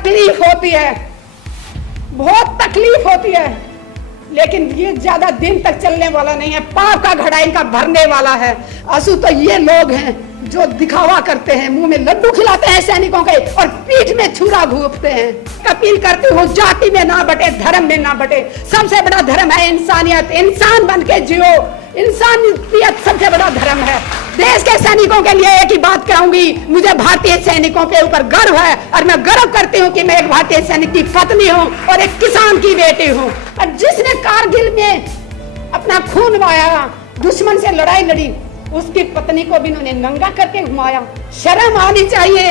तकलीफ होती है, बहुत तकलीफ होती है, लेकिन ये ज्यादा दिन तक चलने वाला नहीं है। पाप का घड़ा इनका भरने वाला है। आंसू तो ये लोग हैं जो दिखावा करते हैं, मुंह में लड्डू खिलाते हैं सैनिकों के और पीठ में छुरा घूंपते हैं। अपील करती हूँ, जाति में ना बटे, धर्म में ना बटे। सबसे बड़ा धर्म है इंसानियत। इंसान बन के जियो, इंसानियत सबसे बड़ा धर्म है। देश के सैनिकों के लिए एक ही बात कहूंगी, मुझे भारतीय सैनिकों के ऊपर गर्व है और मैं गर्व करती हूँ कि मैं एक भारतीय सैनिक की पत्नी हूँ और एक किसान की बेटी हूँ। और जिसने कारगिल में अपना खून बहाया, दुश्मन से लड़ाई लड़ी, उसकी पत्नी को भी इन्होंने नंगा करके घुमाया। शर्म आनी चाहिए,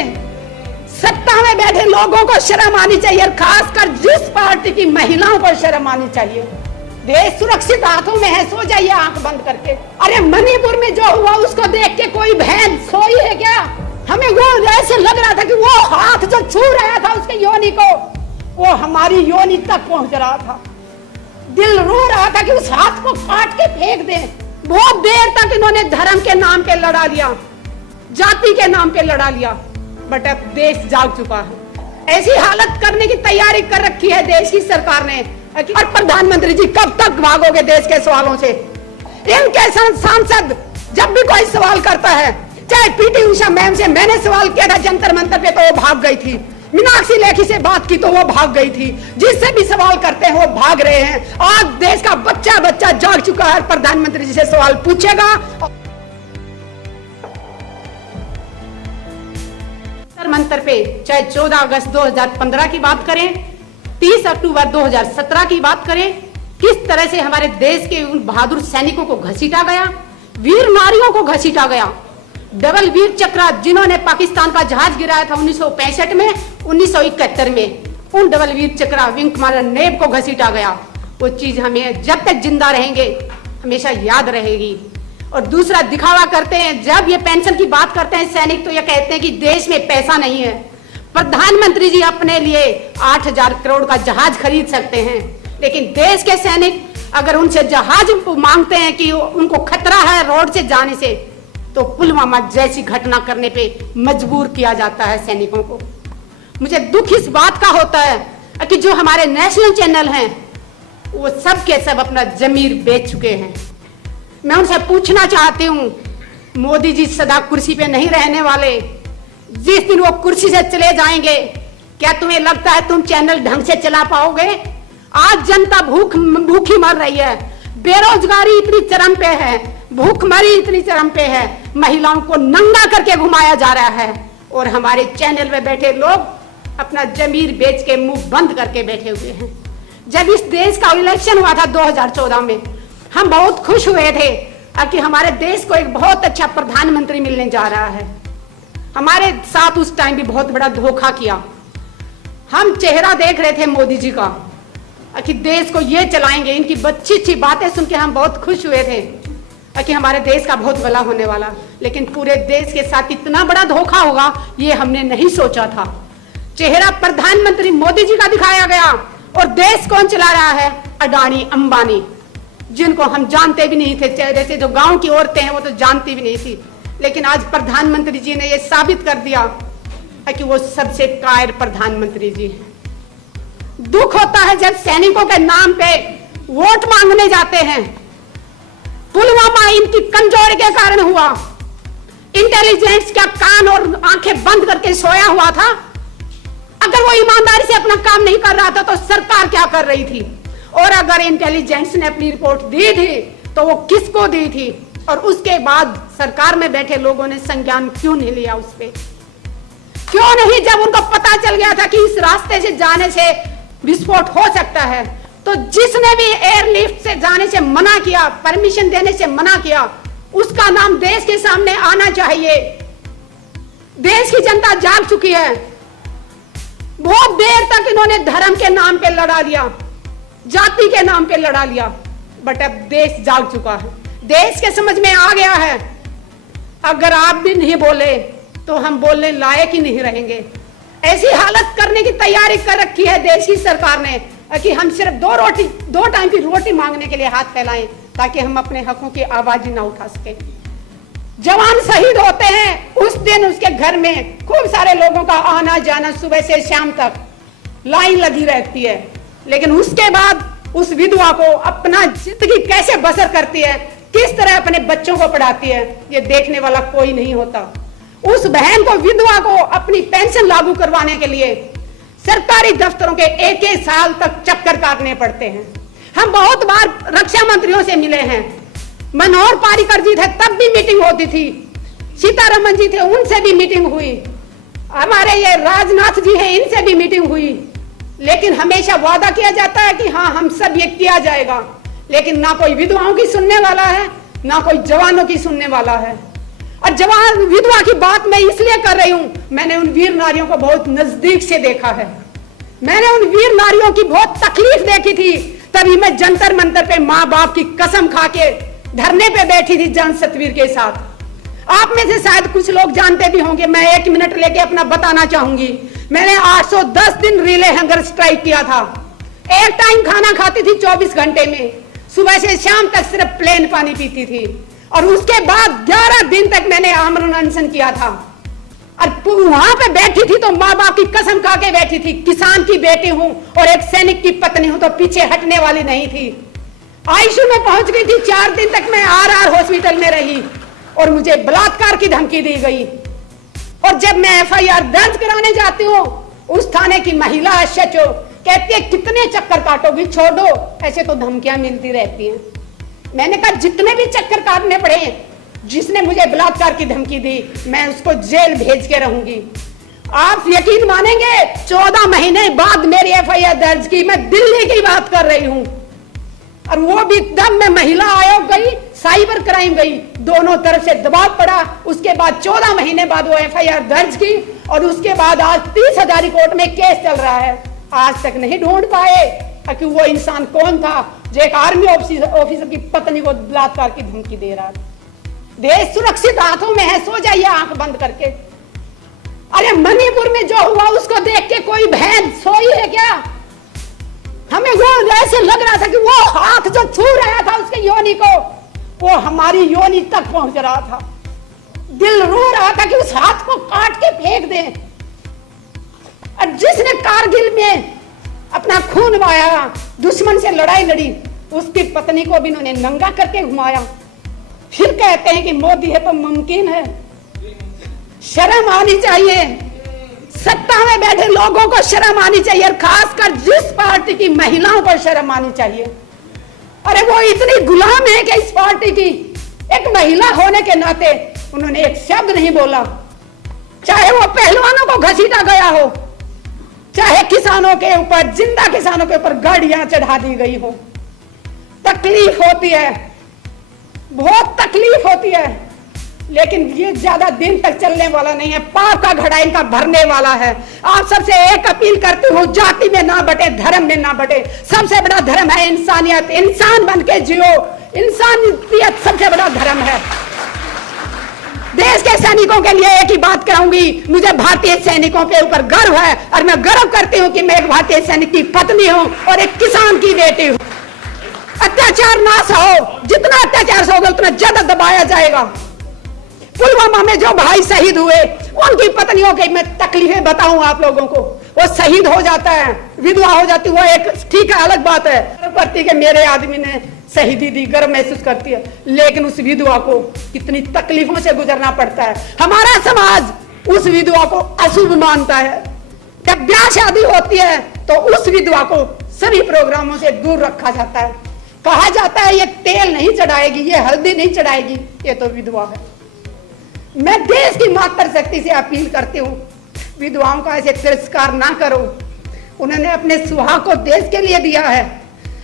सत्ता में बैठे लोगों को शर्म आनी चाहिए, और खासकर जिस पार्टी की महिलाओं को शर्म आनी चाहिए। देश सुरक्षित हाथों में है, सो जाइए आंख बंद करके। अरे मणिपुर में जो हुआ उसको देख के कोई बहन सोई है क्या? हमें वो ऐसे लग रहा था कि वो हाथ जो छू रहा था उसके योनि को, वो हमारी योनि तक पहुंच रहा था। दिल रो रहा था कि उस हाथ को काट के फेंक दें। बहुत देर तक इन्होंने धर्म के नाम पे लड़ा लिया, जाति के नाम पे लड़ा लिया, बट अब देश जाग चुका है। ऐसी हालत करने की तैयारी कर रखी है देश की सरकार ने। और प्रधानमंत्री जी कब तक भागोगे देश के सवालों से? इनके सांसद जब भी कोई सवाल करता है, चाहे पीटी उषा मैम से मैंने सवाल किया था जंतर मंतर पे तो वो भाग गई थी, मीनाक्षी लेखी से बात की तो वो भाग गई थी, जिससे भी सवाल करते हैं वो भाग रहे हैं। आज देश का बच्चा बच्चा जाग चुका है, प्रधानमंत्री जी से सवाल पूछेगा। मंत्र पे चाहे 14 अगस्त 2015 की बात करें, 30 अक्टूबर 2017 की बात करें, किस तरह से हमारे देश के उन बहादुर सैनिकों को घसीटा गया, वीर नारियों को घसीटा गया। डबल वीर चक्र जिन्होंने पाकिस्तान का जहाज गिराया था 1965 में, 1971 में, उन डबल वीर चक्र विंग कमांडर नेब को घसीटा गया। वो चीज हमें जब तक जिंदा रहेंगे हमेशा याद रहेगी। और दूसरा दिखावा करते हैं, जब ये पेंशन की बात करते हैं सैनिक तो ये कहते हैं कि देश में पैसा नहीं है। प्रधानमंत्री जी अपने लिए 8,000 करोड़ का जहाज खरीद सकते हैं, लेकिन देश के सैनिक अगर उनसे जहाज मांगते हैं कि उनको खतरा है रोड से जाने से, तो पुलवामा जैसी घटना करने पे मजबूर किया जाता है सैनिकों को। मुझे दुख इस बात का होता है कि जो हमारे नेशनल चैनल हैं वो सब के सब अपना जमीर बेच चुके हैं। मैं उनसे पूछना चाहती हूँ, मोदी जी सदा कुर्सी पे नहीं रहने वाले, जिस दिन वो कुर्सी से चले जाएंगे क्या तुम्हें लगता है तुम चैनल ढंग से चला पाओगे? आज जनता भूखी मर रही है, बेरोजगारी इतनी चरम पे है, भूखमरी इतनी चरम पे है, महिलाओं को नंगा करके घुमाया जा रहा है, और हमारे चैनल में बैठे लोग अपना जमीर बेच के मुंह बंद करके बैठे हुए हैं। जब इस देश का इलेक्शन हुआ था 2014 में, हम बहुत खुश हुए थे कि हमारे देश को एक बहुत अच्छा प्रधानमंत्री मिलने जा रहा है। हमारे साथ उस टाइम भी बहुत बड़ा धोखा किया। हम चेहरा देख रहे थे मोदी जी का कि देश को ये चलाएंगे, इनकी अच्छी अच्छी बातें सुन के हम बहुत खुश हुए थे कि हमारे देश का बहुत भला होने वाला, लेकिन पूरे देश के साथ इतना बड़ा धोखा होगा ये हमने नहीं सोचा था। चेहरा प्रधानमंत्री मोदी जी का दिखाया गया और देश कौन चला रहा है? अडानी अंबानी, जिनको हम जानते भी नहीं थे चेहरे से। जो गांव की औरतें हैं वो तो जानती भी नहीं थी, लेकिन आज प्रधानमंत्री जी ने ये साबित कर दिया कि वो सबसे कायर प्रधानमंत्री जी हैं। दुख होता है जब सैनिकों के नाम पे वोट मांगने जाते हैं। पुलवामा इनकी कमजोरी के कारण हुआ। इंटेलिजेंस का कान और आंखें बंद करके सोया हुआ था। अगर वो ईमानदारी से अपना काम नहीं कर रहा था तो सरकार क्या कर रही थी? और अगर इंटेलिजेंस ने अपनी रिपोर्ट दी थी तो वो किसको दी थी? और उसके बाद सरकार में बैठे लोगों ने संज्ञान क्यों नहीं लिया उस पे? क्यों नहीं? जब उनको पता चल गया था कि इस रास्ते से जाने से विस्फोट हो सकता है, तो जिसने भी एयरलिफ्ट से जाने से मना किया, परमिशन देने से मना किया, उसका नाम देश के सामने आना चाहिए। देश की जनता जाग चुकी है। बहुत देर तक इन्होंने धर्म के नाम पे लड़ा लिया, जाति के नाम पे लड़ा लिया, बट अब देश जाग चुका है। देश के समझ में आ गया है, अगर आप भी नहीं बोले तो हम बोलने लायक ही नहीं रहेंगे। ऐसी हालत करने की तैयारी कर रखी है देश की सरकार ने कि हम सिर्फ दो टाइम की रोटी मांगने के लिए हाथ फैलाएं, ताकि हम अपने हकों की आवाज ही ना उठा सके। जवान शहीद होते हैं उस दिन उसके घर में खूब सारे लोगों का आना जाना सुबह से शाम तक, लाइन लगी रहती है, लेकिन उसके बाद उस विधवा को अपना जिंदगी कैसे बसर करती है, किस तरह अपने बच्चों को पढ़ाती है, ये देखने वाला कोई नहीं होता। उस बहन को, विधवा को अपनी पेंशन लागू करवाने के लिए सरकारी दफ्तरों के एक एक साल तक चक्कर काटने पड़ते हैं। हम बहुत बार रक्षा मंत्रियों से मिले हैं, मनोहर पारिकर जी थे तब भी मीटिंग होती थी, सीतारमन जी थे उनसे भी मीटिंग हुई, हमारे ये राजनाथ जी हैं इनसे भी मीटिंग हुई, लेकिन हमेशा वादा किया जाता है कि हाँ हम सब ये किया जाएगा, लेकिन ना कोई विधवाओं की सुनने वाला है, ना कोई जवानों की सुनने वाला है। और जवान विधवा की बात मैं इसलिए कर रही हूं, मैंने उन वीर नारियों को बहुत नजदीक से देखा है, मैंने उन वीर नारियों की बहुत तकलीफ देखी थी, तभी मैं जंतर मंतर पे माँ बाप की कसम खा के धरने पे बैठी थी जन सतवीर के साथ। आप में से शायद कुछ लोग जानते भी होंगे, मैं 1 मिनट लेके अपना बताना चाहूंगी। मैंने 810 दिन रिले हंगर स्ट्राइक किया था, एक टाइम खाना खाती थी 24 घंटे में, सुबह से शाम तक सिर्फ प्लेन पानी पीती थी, और उसके बाद 11 दिन तक मैंने आमरण अनशन किया था। और वहां पे बैठी थी तो माँ बाप की कसम खा के बैठी थी, किसान की बेटी हूं और एक सैनिक की पत्नी हूं तो पीछे हटने वाली नहीं थी। आईसीयू में पहुंच गई थी, 4 दिन तक मैं आरआर हॉस्पिटल में रही और मुझे बलात्कार की धमकी दी गई। और जब मैं एफआईआर दर्ज कराने जाती हूँ, उस थाने की महिला एसएचओ कहती है कितने चक्कर काटोगी, छोड़ो, ऐसे तो धमकियां मिलती रहती हैं। मैंने कहा जितने भी चक्कर काटने पड़े, जिसने मुझे बलात्कार की धमकी दी मैं उसको जेल भेज के रहूंगी। आप यकीन मानेंगे 14 महीने बाद मेरी एफआईआर दर्ज की, मैं दिल्ली की बात कर रही हूं, और वो भी तब मैं महिला आयोग गई, साइबर क्राइम गई, दोनों तरफ से दबाव पड़ा। उसके बाद 14 महीने बाद वो एफआईआर दर्ज की, और उसके बाद आज 30 हजारी कोर्ट में केस चल रहा है। आज तक नहीं ढूंढ पाए कि वो इंसान कौन था जो एक आर्मी ऑफिसर की पत्नी को बलात्कार की धमकी दे रहा था। देश सुरक्षित हाथों में है, सो जाइए आंख बंद करके। अरे मणिपुर में जो हुआ उसको देख के कोई बहन सोई है क्या? हमें वो ऐसे लग रहा था कि वो हाथ जो छू रहा था उसके योनि को, वो हमारी योनि तक पहुंच रहा था। दिल रो रहा था कि उस हाथ को काट के फेंक दें। और जिसने कारगिल में अपना खून बहाया, दुश्मन से लड़ाई लड़ी, उसकी पत्नी को भी इन्होंने नंगा करके घुमाया। फिर कहते हैं कि मोदी है तो मुमकिन है। शर्म आनी चाहिए, सत्ता में बैठे लोगों को शर्म आनी चाहिए, और खासकर जिस पार्टी की महिलाओं को शर्म आनी चाहिए। अरे वो इतनी गुलाम है कि इस पार्टी की, एक महिला होने के नाते उन्होंने एक शब्द नहीं बोला, चाहे वो पहलवानों को घसीटा गया हो, चाहे किसानों के ऊपर, जिंदा किसानों के ऊपर गाड़ियां चढ़ा दी गई हो। तकलीफ होती है, बहुत तकलीफ होती है, लेकिन ये ज्यादा दिन तक चलने वाला नहीं है। पाप का घड़ा इनका भरने वाला है। आप सबसे एक अपील करती हूँ, जाति में ना बटे, धर्म में ना बटे। सबसे बड़ा धर्म है इंसानियत, इंसान बन के जियो, इंसानियत सबसे बड़ा धर्म है। देश के सैनिकों के लिए एक ही बात कहूंगी, मुझे भारतीय सैनिकों के ऊपर गर्व है, और मैं गर्व करती हूँ कि मैं एक भारतीय सैनिक की पत्नी हूँ और एक किसान की बेटी हूँ। अत्याचार ना सहो, जितना अत्याचार सहोगे उतना ज्यादा दबाया जाएगा। पुलवामा में जो भाई शहीद हुए, उनकी पत्नियों की मैं तकलीफें बताऊं आप लोगों को। वो शहीद हो जाता है, विधवा हो जाती, वो एक ठीक है, अलग बात है, करती कि मेरे आदमी ने शहीदी दी, गर्व महसूस करती है, लेकिन उस विधवा को कितनी तकलीफों से गुजरना पड़ता है। हमारा समाज उस विधवा को अशुभ मानता है। जब ब्याह शादी होती है तो उस विधवा को सभी प्रोग्रामों से दूर रखा जाता है। कहा जाता है ये तेल नहीं चढ़ाएगी, ये हल्दी नहीं चढ़ाएगी, ये तो विधवा है। मैं देश की मातृशक्ति से अपील करती हूँ, विधवाओं का ऐसे तिरस्कार ना करो। उन्होंने अपने सुहाग को देश के लिए दिया है।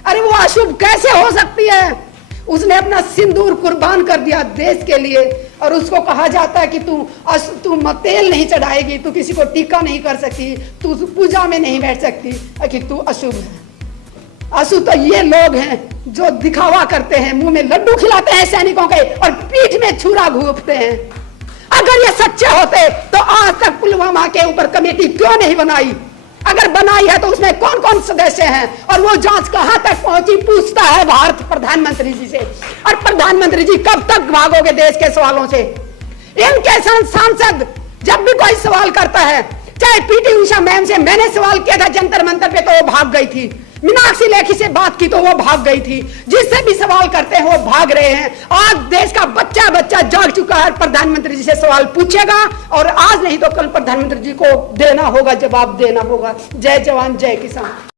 अरे वो अशुभ कैसे हो सकती है? उसने अपना सिंदूर कुर्बान कर दिया देश के लिए, और उसको कहा जाता है कि तू तेल नहीं चढ़ाएगी, तू किसी को टीका नहीं कर सकती, तू पूजा में नहीं बैठ सकती, कि तू अशुभ है। अशुभ तो ये लोग हैं जो दिखावा करते हैं, मुंह में लड्डू खिलाते हैं सैनिकों के और पीठ में छुरा घूंपते हैं। अगर ये सच्चे होते तो आज तक पुलवामा के ऊपर कमेटी क्यों नहीं बनाई? अगर बनाई है तो उसमें कौन कौन सदस्य हैं, और वो जांच कहां तक पहुंची? पूछता है भारत प्रधानमंत्री जी से। और प्रधानमंत्री जी कब तक भागोगे देश के सवालों से? इनके सांसद जब भी कोई सवाल करता है चाहे पीटी उषा मैम से मैंने सवाल किया था जंतर मंतर पे, तो वो भाग गई थी। मीनाक्षी लेखी से बात की तो वो भाग गई थी। जिससे भी सवाल करते हैं वो भाग रहे हैं। आज देश का बच्चा बच्चा जाग चुका है, प्रधानमंत्री जी से सवाल पूछेगा, और आज नहीं तो कल प्रधानमंत्री जी को देना होगा, जवाब देना होगा। जय जवान जय किसान।